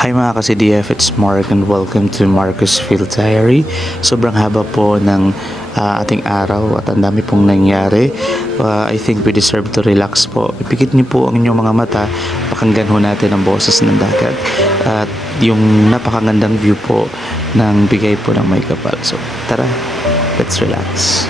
Hi mga ka-CDF, it's Mark and welcome to Marcus Field Diary. Sobrang haba po ng ating araw at ang dami pong nangyari. I think we deserve to relax po. Ipikit niyo po ang inyong mga mata, pakinggan ho natin ang boses ng dagat at yung napakagandang view po ng bigay po ng May Kapal. So tara, let's relax.